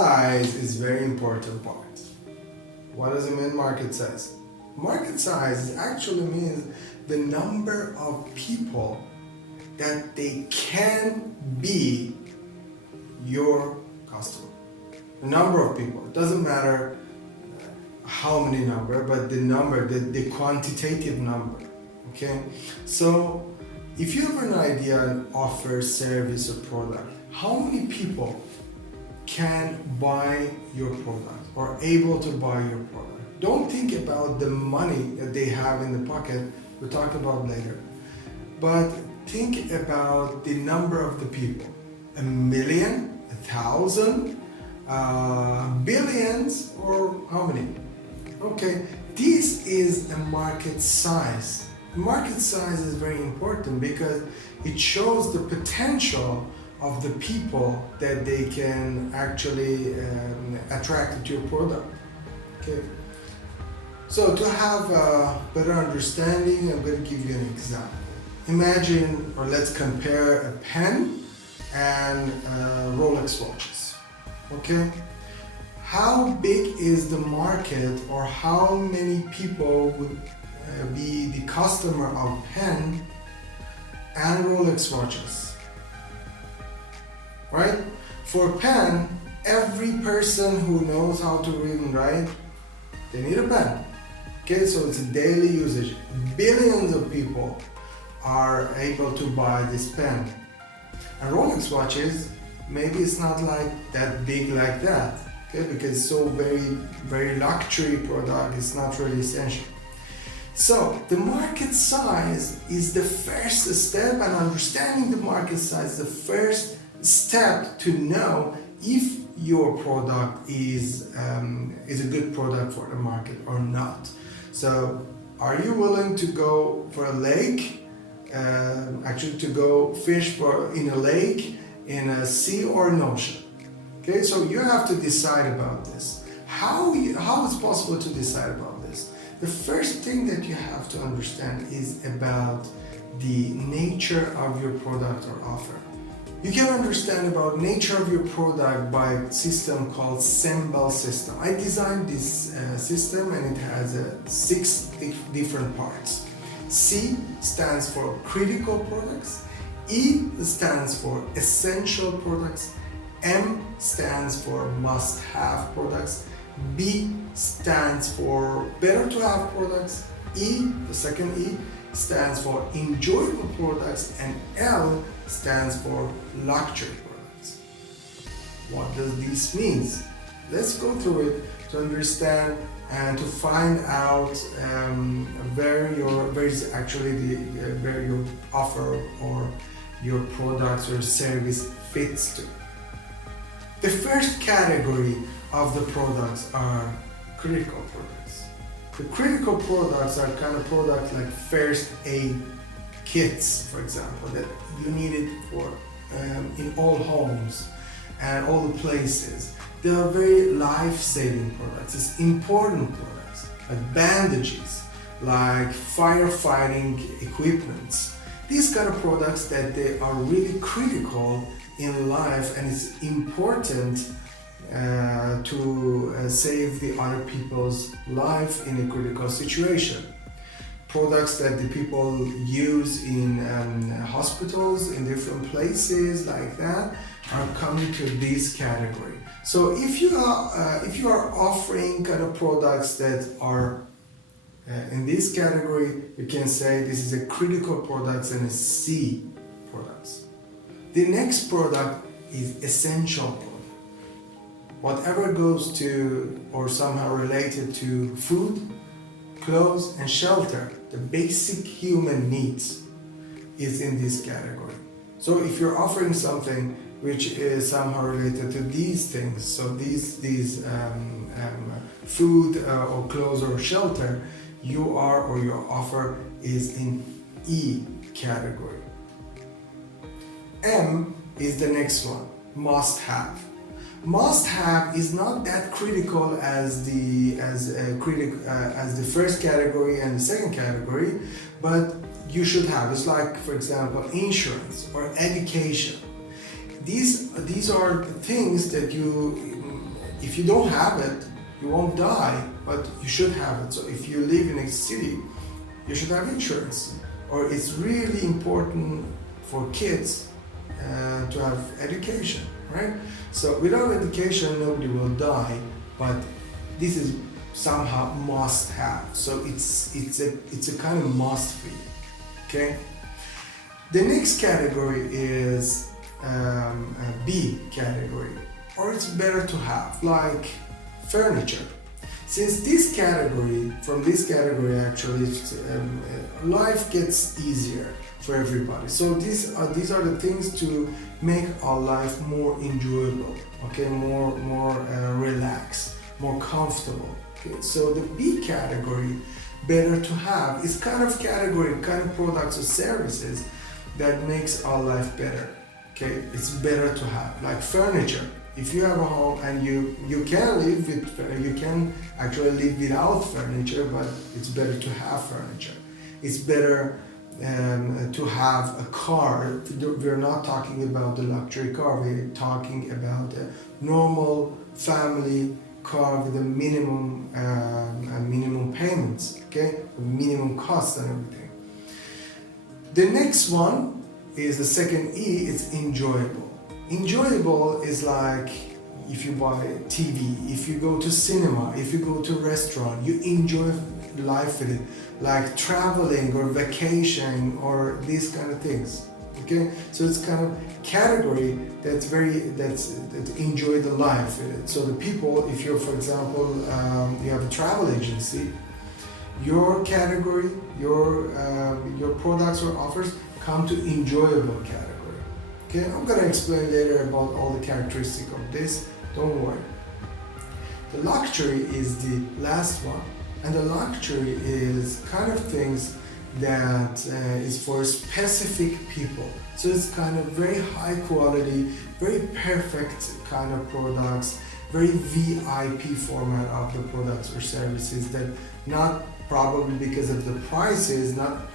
size is very important part. What does it mean, market size? Market size actually means the number of people that they can be your customer. The number of people. It doesn't matter how many number, but the number, the quantitative number. Okay? So if you have an idea, an offer, service, or product, how many people can buy your product or able to buy your product? Don't think about the money that they have in the pocket. We'll talk about later. But think about the number of the people. 1 million, 1,000, billions, or how many? Okay, this is a market size. Market size is very important because it shows the potential of the people that they can actually attract to your product. Okay. So to have a better understanding, I'm going to give you an example. Imagine, or let's compare a pen and Rolex watches. Okay? How big is the market, or how many people would be the customer of pen and Rolex watches? Right? For pen, every person who knows how to read and write, they need a pen. Okay, so it's a daily usage. Billions of people are able to buy this pen. And Rolex watches, maybe it's not like that big like that. Okay, because it's so very luxury product, it's not really essential. So the market size is the first step, and understanding the market size is the first step to know if your product is a good product for the market or not. So are you willing to go for a lake, actually to go fish in a lake, in a sea, or an ocean? Okay, so you have to decide about this. How is possible to decide about this? The first thing that you have to understand is about the nature of your product or offer. You can understand about nature of your product by a system called symbol system. I designed this system, and it has 6 different parts. C stands for critical products, E stands for essential products, M stands for must-have products, B stands for better-to-have products, E, the second E, stands for enjoyable products, and L stands for luxury products. What does this mean? Let's go through it to understand and to find out where is actually where your offer or your products or service fits to. The first category of the products are critical products. The critical products are kind of products like first aid kits, for example, that you need it for in all homes and all the places. They are very life-saving products. It's important products like bandages, like firefighting equipments. These kind of products that they are really critical in life, and it's important to save the other people's life in a critical situation. Products that the people use in hospitals, in different places like that, are coming to this category. So if you are offering kind of products that are in this category, you can say this is a critical products and a C products. The next product is essential product. Whatever goes to or somehow related to food, clothes, and shelter, the basic human needs, is in this category. So if you're offering something which is somehow related to these things, so these food or clothes or shelter, you are or your offer is in E category. M is the next one, must have. Must have is not that critical as the first category and the second category, but you should have. It's like, for example, insurance or education. These are the things that if you don't have it, you won't die, but you should have it. So if you live in a city, you should have insurance. Or it's really important for kids to have education, right? So without education, nobody will die, but this is somehow must have. So it's a kind of must for you, okay? The next category is a B category, or it's better to have, like furniture. Since this category, from this category actually, life gets easier for everybody. So these are the things to make our life more enjoyable, okay, more relaxed, more comfortable. Okay, so the B category, better to have, is kind of category, kind of products or services that makes our life better. Okay, it's better to have, like furniture. If you have a home and you can live with, you can actually live without furniture, but it's better to have furniture. It's better to have a car. We're not talking about the luxury car. We're talking about a normal family car with a minimum payments, okay, minimum cost and everything. The next one is the second E. It's enjoyable. Enjoyable is like if you buy TV, if you go to cinema, if you go to a restaurant, you enjoy life with it, like traveling or vacation or these kind of things. Okay, so it's kind of category that enjoy the life with it. So the people, if you're, for example, you have a travel agency, your category, your products or offers come to enjoyable category. Okay, I'm gonna explain later about all the characteristics of this. Don't worry. The luxury is the last one, and the luxury is kind of things that is for specific people. So it's kind of very high quality, very perfect kind of products, very VIP format of the products or services that not probably because of the prices not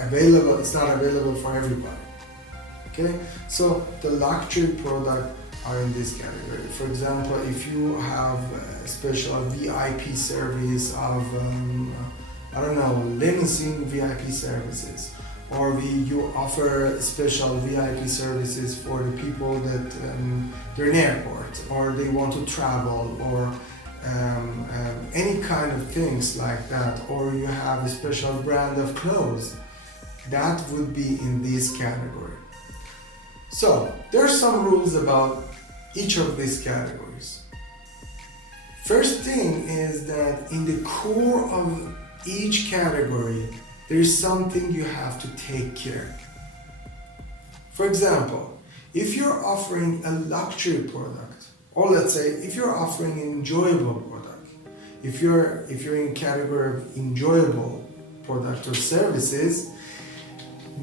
available. It's not available for everybody. Okay, so the luxury product are in this category. For example, if you have a special VIP service of I don't know, limousine VIP services, or you offer special VIP services for the people that they're in airport or they want to travel, or any kind of things like that, or you have a special brand of clothes, that would be in this category. So there are some rules about each of these categories. First thing is that in the core of each category, there is something you have to take care. For example, if you're offering a luxury product, or let's say if you're offering an enjoyable product, if you're in category of enjoyable product or services,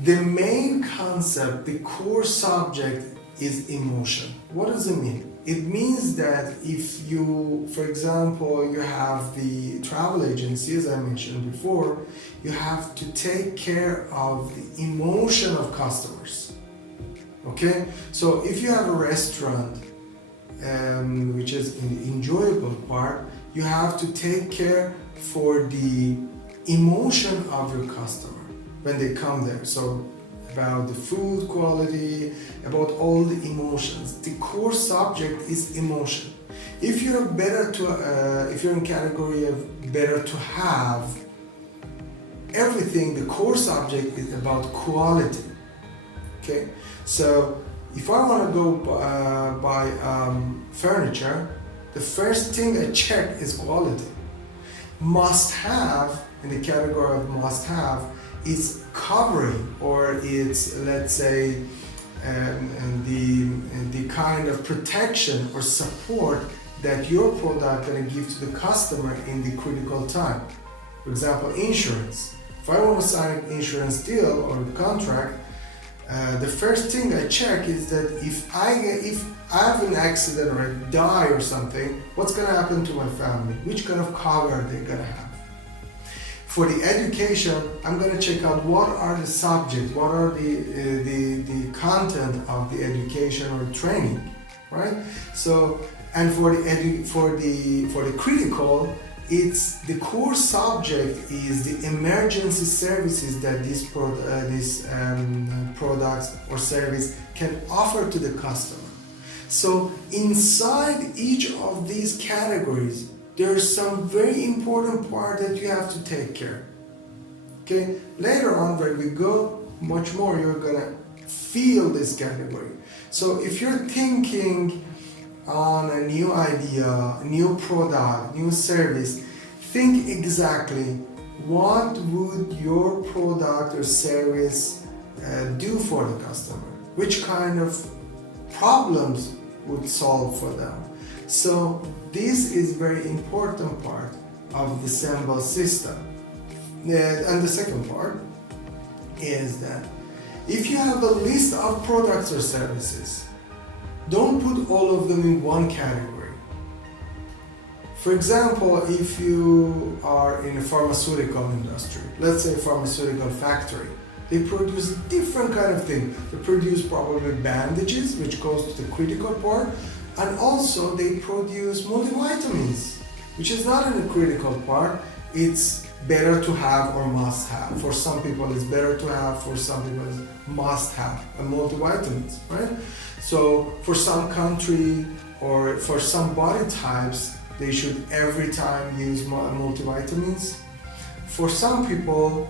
the main concept, the core subject is emotion. What does it mean? It means that if you, for example, you have the travel agency, as I mentioned before, you have to take care of the emotion of customers. Okay? So if you have a restaurant, which is in the enjoyable part, you have to take care for the emotion of your customer when they come there. So about the food quality, about all the emotions. The core subject is emotion. If you're if you're in category of better to have, everything, the core subject is about quality. Okay, so if I want to go buy furniture, the first thing I check is quality. Must have, in the category of must have, is covering, or it's, let's say, the kind of protection or support that your product can give to the customer in the critical time. For example, insurance. If I want to sign an insurance deal or a contract, the first thing I check is that if I have an accident or I die or something, what's going to happen to my family? Which kind of cover are they going to have? For the education, I'm going to check out what are the subjects, what are the content of the education or training. right? So, and for the critical, it's the core subject is the emergency services that these products or service can offer to the customer. So inside each of these categories, there's some very important part that you have to take care. Okay, later on when we go much more, you're gonna feel this category. So if you're thinking on a new idea, new product, new service, think exactly what would your product or service do for the customer, which kind of problems would solve for them. So this is very important part of the symbol system. And the second part is that if you have a list of products or services, don't put all of them in one category. For example, if you are in a pharmaceutical industry, let's say pharmaceutical factory, they produce different kind of thing. They produce probably bandages, which goes to the critical part, and also they produce multivitamins, which is not in the critical part. It's better to have or must have. For some people it's better to have, for some people it's must have, and multivitamins, right? So for some country or for some body types, they should every time use multivitamins. For some people,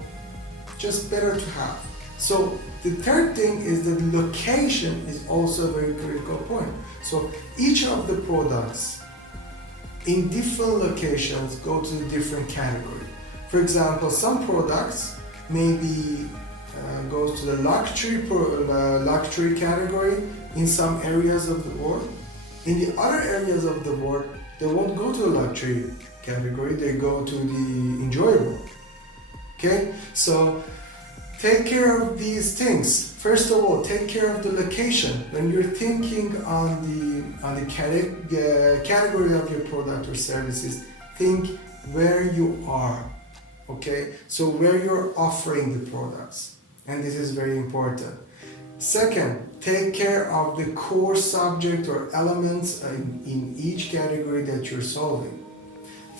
just better to have. So the third thing is that location is also a very critical point. So each of the products in different locations go to a different category. For example, some products maybe goes to the luxury category in some areas of the world. In the other areas of the world, they won't go to the luxury category, they go to the enjoyable. Okay, so take care of these things. First of all, take care of the location. When you're thinking on the category of your product or services, think where you are. Okay, so where you're offering the products, and this is very important. Second, take care of the core subject or elements in each category that you're solving.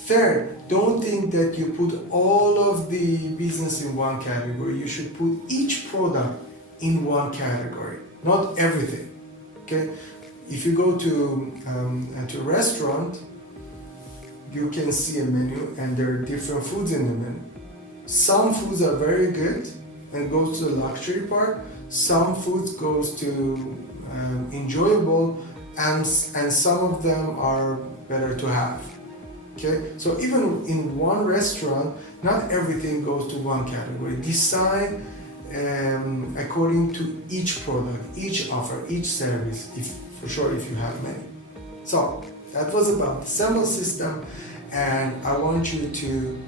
Third, don't think that you put all of the business in one category. You should put each product in one category, not everything. Okay, if you go to a restaurant, you can see a menu and there are different foods in the menu. Some foods are very good and goes to the luxury part. Some foods goes to enjoyable, and some of them are better to have. Okay, so even in one restaurant, not everything goes to one category. Decide according to each product, each offer, each service, if you have many. So that was about the symbol system, and I want you to,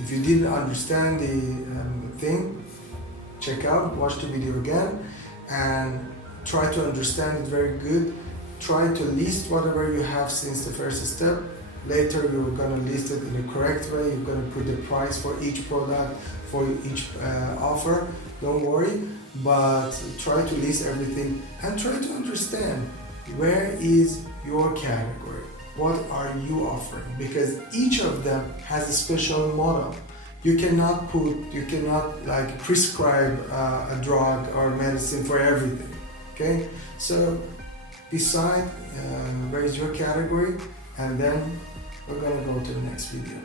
if you didn't understand the thing, check out, watch the video again, and try to understand it very good. Try to list whatever you have since the first step. Later you're gonna list it in the correct way. You're gonna put the price for each product, for each offer. Don't worry, but try to list everything and try to understand where is your category. What are you offering? Because each of them has a special model. You cannot like prescribe a drug or medicine for everything. Okay, so decide where is your category, and then we're gonna go to the next video.